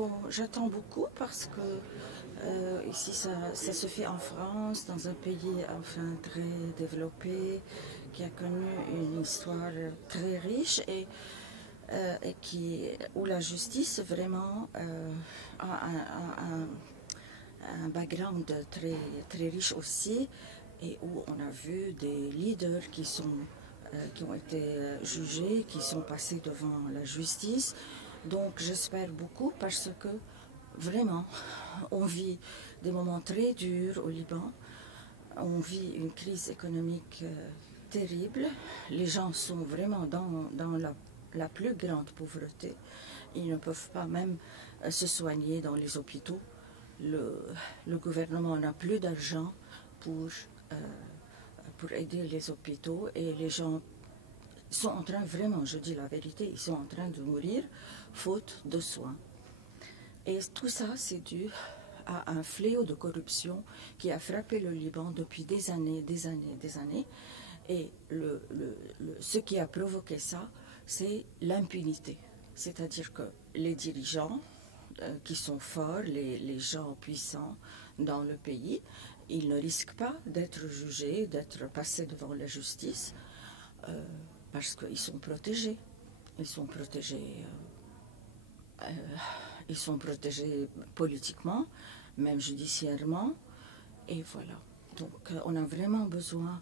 bon, j'attends beaucoup parce que ici ça se fait en France, dans un pays enfin très développé, qui a connu une histoire très riche et où la justice vraiment a un background très, très riche aussi, et où on a vu des leaders qui ont été jugés, qui sont passés devant la justice. Donc j'espère beaucoup parce que vraiment on vit des moments très durs au Liban. On vit une crise économique terrible. Les gens sont vraiment dans la plus grande pauvreté. Ils ne peuvent pas même se soigner dans les hôpitaux. Le gouvernement n'a plus d'argent pour aider les hôpitaux, et les gens sont en train, vraiment, je dis la vérité, ils sont en train de mourir faute de soins. Et tout ça, c'est dû à un fléau de corruption qui a frappé le Liban depuis des années, des années, des années. Et ce qui a provoqué ça, c'est l'impunité. C'est-à-dire que les dirigeants qui sont forts, les gens puissants dans le pays, ils ne risquent pas d'être jugés, d'être passés devant la justice, parce qu'ils sont protégés. Ils sont protégés, ils sont protégés politiquement, même judiciairement, et voilà. Donc on a vraiment besoin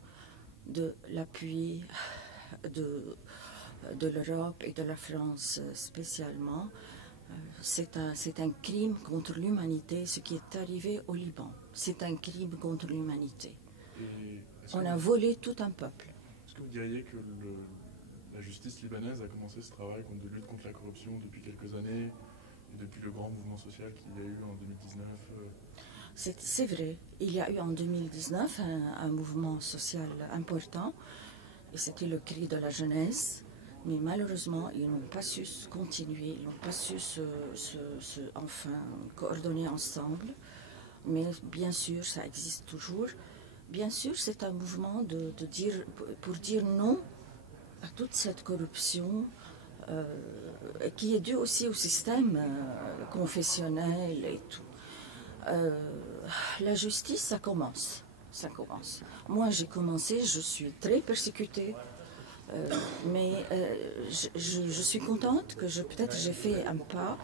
de l'appui de l'Europe et de la France spécialement. C'est un crime contre l'humanité, ce qui est arrivé au Liban. C'est un crime contre l'humanité. On a volé tout un peuple. Est-ce que vous diriez que la justice libanaise a commencé ce travail de lutte contre la corruption depuis quelques années, et depuis le grand mouvement social qu'il y a eu en 2019 C'est vrai, il y a eu en 2019 un mouvement social important, et c'était le cri de la jeunesse. Mais malheureusement, ils n'ont pas su continuer, ils n'ont pas su enfin coordonner ensemble. Mais bien sûr, ça existe toujours. Bien sûr, c'est un mouvement pour dire non à toute cette corruption qui est due aussi au système confessionnel et tout. La justice, ça commence. Ça commence. Moi, j'ai commencé, je suis très persécutée. Mais je suis contente que peut-être j'ai fait un pas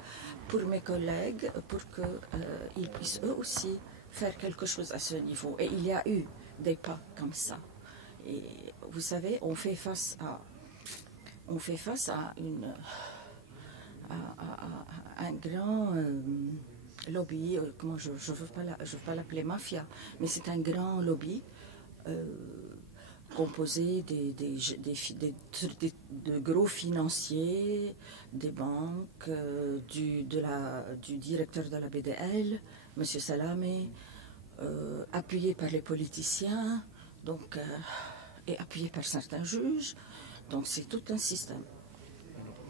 pour mes collègues, pour qu'ils puissent eux aussi faire quelque chose à ce niveau. Et il y a eu des pas comme ça. Et vous savez, on fait face à un grand lobby, comment je veux pas l'appeler mafia, mais c'est un grand lobby composé de gros financiers, des banques, du directeur de la BDL, M. Salamé, appuyé par les politiciens, donc, et appuyé par certains juges. Donc c'est tout un système.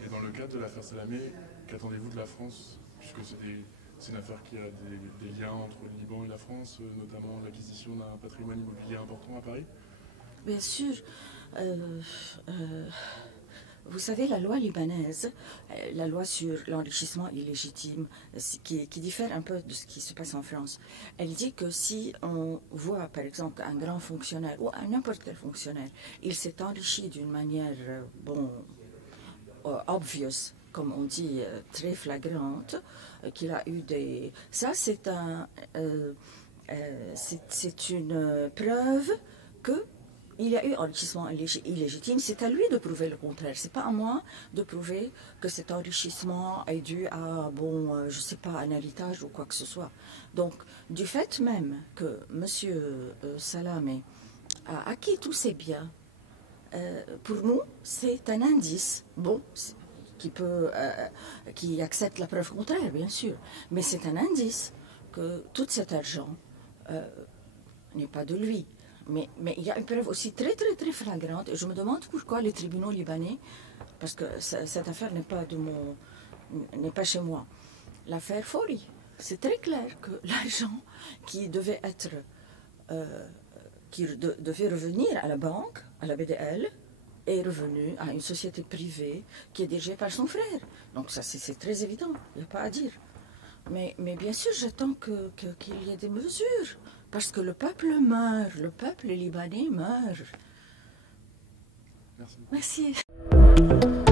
Et dans le cadre de l'affaire Salamé, qu'attendez-vous de la France, puisque c'est une affaire qui a des liens entre le Liban et la France, notamment l'acquisition d'un patrimoine immobilier important à Paris? Bien sûr, vous savez, la loi libanaise, la loi sur l'enrichissement illégitime, qui diffère un peu de ce qui se passe en France, elle dit que si on voit, par exemple, un grand fonctionnaire ou n'importe quel fonctionnaire, il s'est enrichi d'une manière, obvious, comme on dit, très flagrante, qu'il a eu des... Ça, c'est une preuve que il y a eu enrichissement illégitime. C'est à lui de prouver le contraire. C'est pas à moi de prouver que cet enrichissement est dû à, je sais pas, un héritage ou quoi que ce soit. Donc, du fait même que M. Salamé a acquis tous ses biens, pour nous, c'est un indice, qui accepte la preuve contraire, bien sûr, mais c'est un indice que tout cet argent n'est pas de lui. Mais il y a une preuve aussi très, très, très flagrante, et je me demande pourquoi les tribunaux libanais, parce que cette affaire n'est pas chez moi, l'affaire Fori. C'est très clair que l'argent qui devait devait revenir à la banque, à la BDL, est revenu à une société privée qui est dirigée par son frère. Donc ça, c'est très évident, il n'y a pas à dire. Mais bien sûr, j'attends qu'il y ait des mesures, parce que le peuple meurt, le peuple libanais meurt. Merci. Merci.